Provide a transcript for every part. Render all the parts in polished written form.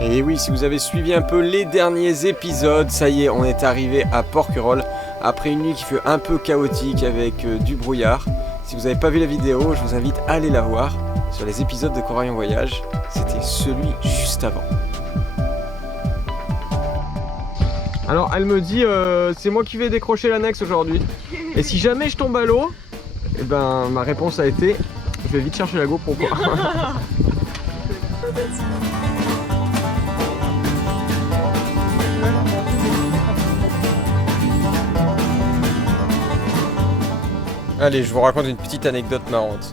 Et oui, si vous avez suivi un peu les derniers épisodes, ça y est, on est arrivé à Porquerolles après une nuit qui fut un peu chaotique avec du brouillard. Si vous n'avez pas vu la vidéo, je vous invite à aller la voir sur les épisodes de Corail en voyage. C'était celui juste avant. Alors elle me dit c'est moi qui vais décrocher l'annexe aujourd'hui. Et si jamais je tombe à l'eau, eh ben ma réponse a été je vais vite chercher la GoPro quoi. Allez, je vous raconte une petite anecdote marrante.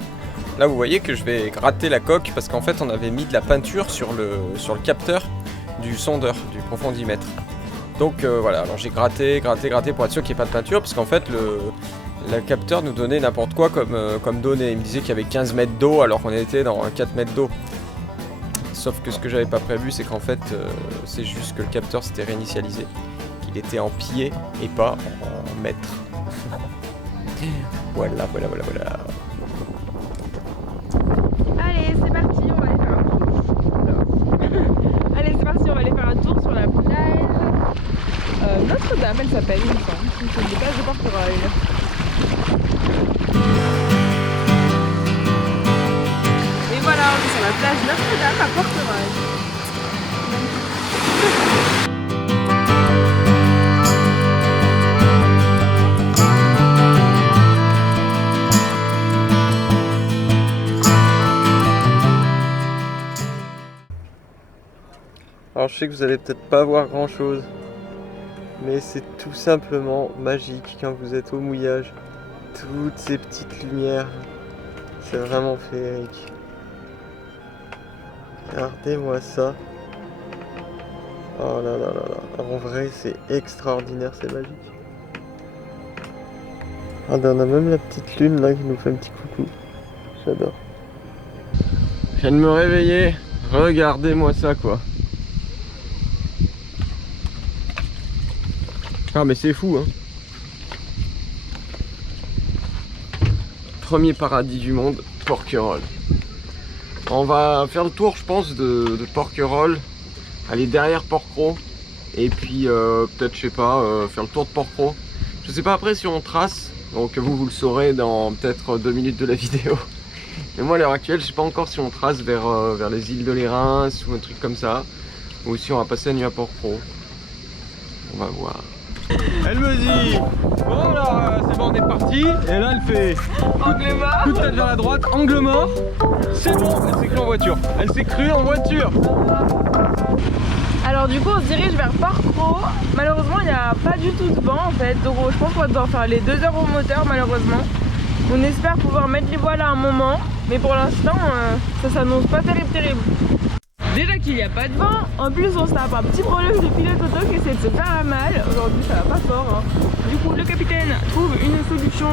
Là vous voyez que je vais gratter la coque parce qu'en fait on avait mis de la peinture sur le capteur du sondeur, du profondimètre. Donc voilà, alors j'ai gratté pour être sûr qu'il n'y ait pas de peinture parce qu'en fait le capteur nous donnait n'importe quoi comme données. Il me disait qu'il y avait 15 mètres d'eau alors qu'on était dans 4 mètres d'eau. Sauf que ce que j'avais pas prévu c'est qu'en fait c'est juste que le capteur s'était réinitialisé, qu'il était en pieds et pas en mètres. Voilà. Allez, c'est parti, on va aller faire un tour. Allez, c'est parti, on va aller faire un tour sur la plage. Notre-Dame, elle s'appelle, il me semble. C'est une plage de Porquerolles. Et voilà, on est sur la plage Notre-Dame à Porquerolles. Alors je sais que vous allez peut-être pas voir grand chose, mais c'est tout simplement magique quand vous êtes au mouillage. Toutes ces petites lumières, c'est vraiment féerique. Regardez-moi ça. Oh là là là là, en vrai c'est extraordinaire, c'est magique. Regardez, on a même la petite lune là qui nous fait un petit coucou. J'adore. Je viens de me réveiller, regardez-moi ça quoi. Ah mais c'est fou hein. Premier paradis du monde, Porquerolles. On va faire le tour je pense de Porquerolles, aller derrière Porquerolles et puis peut-être je sais pas faire le tour de Porquerolles. Je sais pas après si on trace, donc vous le saurez dans peut-être 2 minutes de la vidéo. Mais moi à l'heure actuelle je sais pas encore si on trace vers les îles de l'Érins ou un truc comme ça, ou si on va passer la nuit à Porquerolles. On va voir. Elle me dit bon alors c'est bon on est parti et là elle fait Angle mort. coup de tête vers la droite, angle mort. C'est bon, elle s'est crue en voiture. Elle s'est crue en voiture. Alors du coup on se dirige vers Porquerolles. Malheureusement il n'y a pas du tout de vent en fait. Donc je pense qu'on va devoir faire les 2 heures au moteur malheureusement. On espère pouvoir mettre les voiles à un moment. Mais pour l'instant ça s'annonce pas terrible. Déjà qu'il n'y a pas de vent, en plus on se tape un petit problème de pilote auto qui essaie de se faire la malle. Aujourd'hui ça va pas fort hein. Du coup le capitaine trouve une solution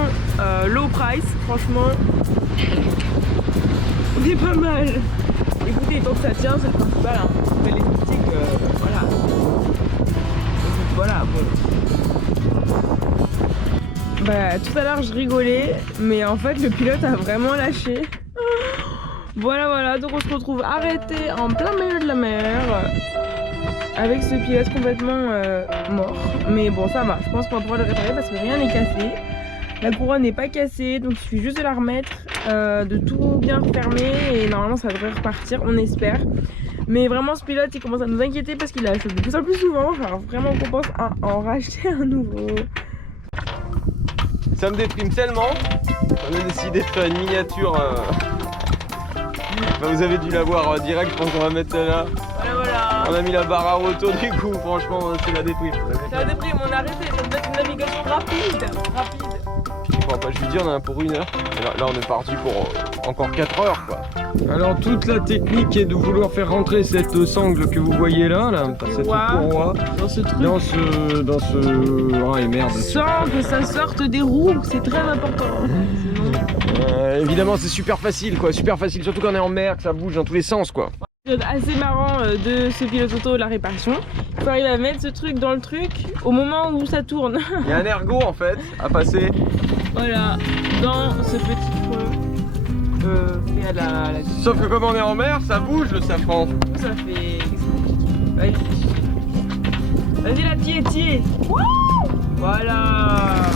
low price, franchement on est pas mal. Écoutez, tant que ça tient c'est le principal hein. Mais les critiques voilà. Donc, voilà bon. Bah tout à l'heure je rigolais mais en fait le pilote a vraiment lâché. Voilà, donc on se retrouve arrêté en plein milieu de la mer avec ce pilote complètement mort. Mais bon, ça va, je pense qu'on va pouvoir le réparer parce que rien n'est cassé. La couronne n'est pas cassée, donc il suffit juste de la remettre, de tout bien refermer et normalement ça devrait repartir, on espère. Mais vraiment ce pilote il commence à nous inquiéter parce qu'il lâche de plus en plus souvent, alors vraiment qu'on pense à en racheter un nouveau. Ça me déprime tellement, on a décidé de faire une miniature. Bah, vous avez dû la voir direct, je pense qu'on va mettre celle-là. Voilà. On a mis la barre à auto du coup, franchement c'est la déprime. C'est la déprime, on a arrêté de mettre une navigation rapide. Je crois pas, je lui dis on a un pour 1 heure. Et là on est parti pour encore 4 heures quoi. Alors toute la technique est de vouloir faire rentrer cette sangle que vous voyez là, cette courroie, dans ce truc. dans ce... Oh et merde. Sans que ça sorte des roues, c'est très important. Évidemment c'est super facile quoi, super facile, surtout quand on est en mer, que ça bouge dans tous les sens quoi. Assez marrant de ce pilote auto, la réparation. Il faut arriver à mettre ce truc dans le truc au moment où ça tourne. Il y a un ergot en fait à passer. Voilà, dans ce petit creux. Sauf que comme on est en mer, ça bouge le safran. Ça fait... Vas-y. Vas-y la tier. Voilà. Ah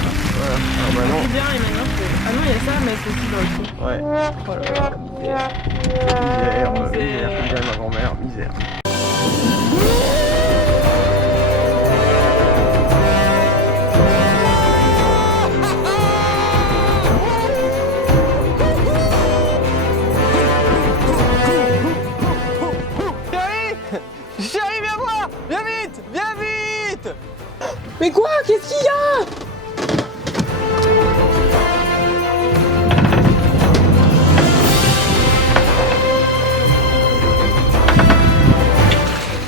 bah non. C'est bien et maintenant c'est... Ah non il y a ça mais c'est aussi dans le truc. Ouais. Oh là là, misère. Misère, comme dirait ma grand-mère, misère. Chérie, viens voir! Viens vite! Viens vite! Mais quoi? Qu'est-ce qu'il y a?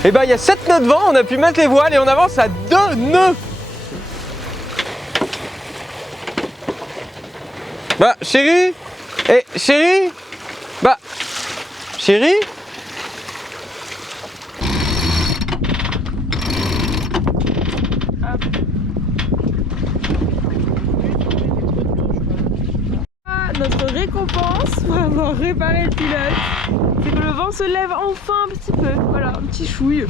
Et bah il y a 7 nœuds de vent, on a pu mettre les voiles et on avance à 2 nœuds. Bah chérie, chérie, bah chérie. Notre récompense pour avoir réparé le pilote, c'est que le vent se lève enfin un petit peu, voilà, un petit chouille.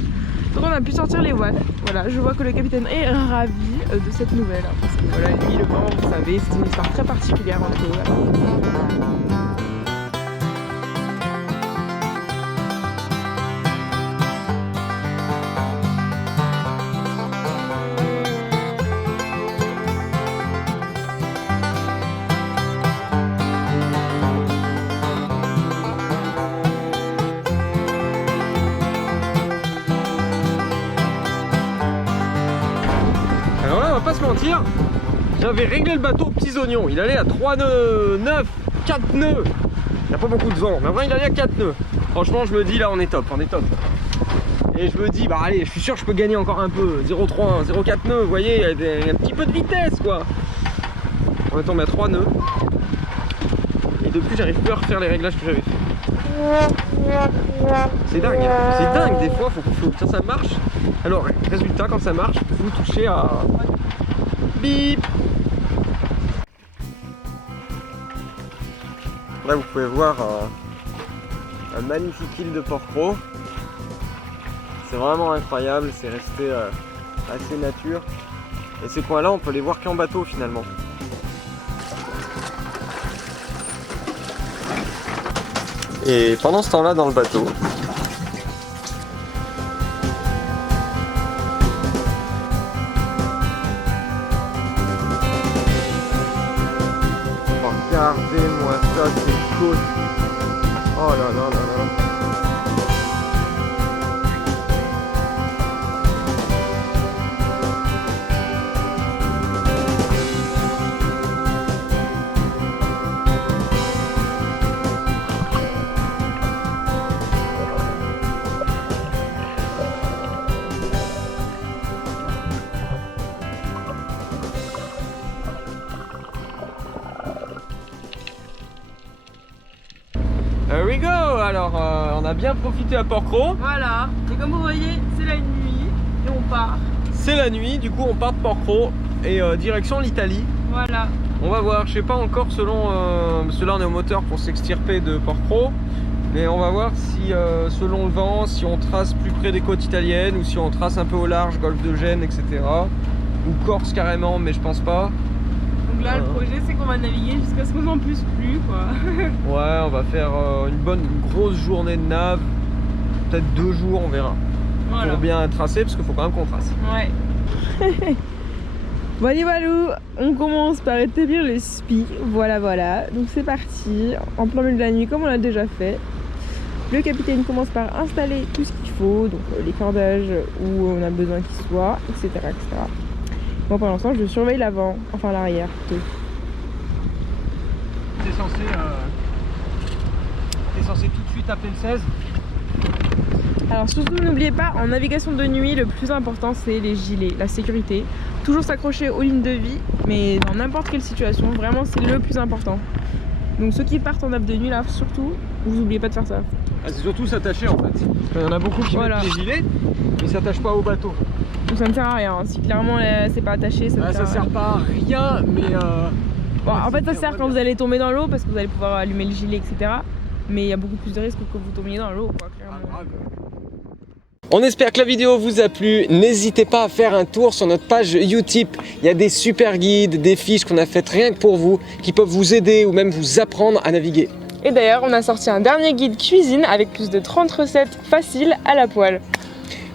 Donc on a pu sortir les voiles. Voilà, je vois que le capitaine est ravi de cette nouvelle. Parce que voilà, lui, le vent, vous savez, c'est une histoire très particulière entre eux. Alors là on va pas se mentir, j'avais réglé le bateau aux petits oignons, il allait à 3 nœuds 9, 4 nœuds. Il n'y a pas beaucoup de vent, mais après il allait à 4 nœuds. Franchement je me dis là on est top, Et je me dis bah allez, je suis sûr que je peux gagner encore un peu, 0,3, 0,4 nœuds, vous voyez, il y a un petit peu de vitesse quoi. On est tombé à 3 nœuds. Et depuis j'arrive plus à refaire les réglages que j'avais fait. C'est dingue des fois, faut que ça marche. Alors résultat quand ça marche, vous touchez à bip. Là vous pouvez voir un magnifique île de Port-Cros. C'est vraiment incroyable, c'est resté assez nature. Et ces coins là on peut les voir qu'en bateau finalement. Et pendant ce temps-là dans le bateau, regardez-moi ça, c'est cool. Oh là là là là. Here we go. Alors on a bien profité à Port-Cros. Voilà, et comme vous voyez, c'est la nuit et on part. C'est la nuit, du coup on part de Port-Cros et direction l'Italie. Voilà. On va voir, je sais pas encore selon, parce que là on est au moteur pour s'extirper de Port-Cros. Mais on va voir si selon le vent, si on trace plus près des côtes italiennes ou si on trace un peu au large, golfe de Gênes, etc. Ou Corse carrément, mais je pense pas. Donc là le projet c'est qu'on va naviguer jusqu'à ce qu'on n'en puisse plus quoi. Ouais, on va faire une grosse journée de nav, peut-être 2 jours, on verra. Voilà. Pour bien tracer, parce qu'il faut quand même qu'on trace. Ouais. Voilà, on commence par établir le spi. Voilà. Donc c'est parti, en plein milieu de la nuit comme on l'a déjà fait. Le capitaine commence par installer tout ce qu'il faut, donc les cordages où on a besoin qu'ils soient, etc. Moi pendant ce temps je surveille l'avant, enfin l'arrière plutôt. T'es censé tout de suite appeler le 16. Alors surtout n'oubliez pas, en navigation de nuit, le plus important c'est les gilets, la sécurité. Toujours s'accrocher aux lignes de vie, mais dans n'importe quelle situation, vraiment c'est le plus important. Donc ceux qui partent en nav de nuit là, surtout, vous n'oubliez pas de faire ça. Ah, c'est surtout s'attacher en fait. Il y en a beaucoup qui mettent les gilets, mais ils s'attachent pas au bateau. Donc ça ne sert à rien, si clairement c'est pas attaché, ça ne sert pas à rien, mais bon, en fait ça sert quand vous allez tomber dans l'eau parce que vous allez pouvoir allumer le gilet, etc. Mais il y a beaucoup plus de risques que vous tombiez dans l'eau, quoi, clairement. On espère que la vidéo vous a plu. N'hésitez pas à faire un tour sur notre page Utip. Il y a des super guides, des fiches qu'on a faites rien que pour vous, qui peuvent vous aider ou même vous apprendre à naviguer. Et d'ailleurs, on a sorti un dernier guide cuisine avec plus de 30 recettes faciles à la poêle.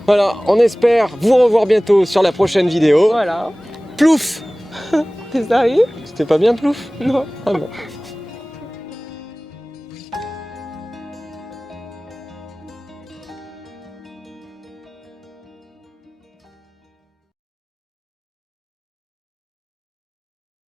Voilà, on espère vous revoir bientôt sur la prochaine vidéo. Voilà. Plouf! T'es sérieux? C'était pas bien plouf? Non. Ah bon.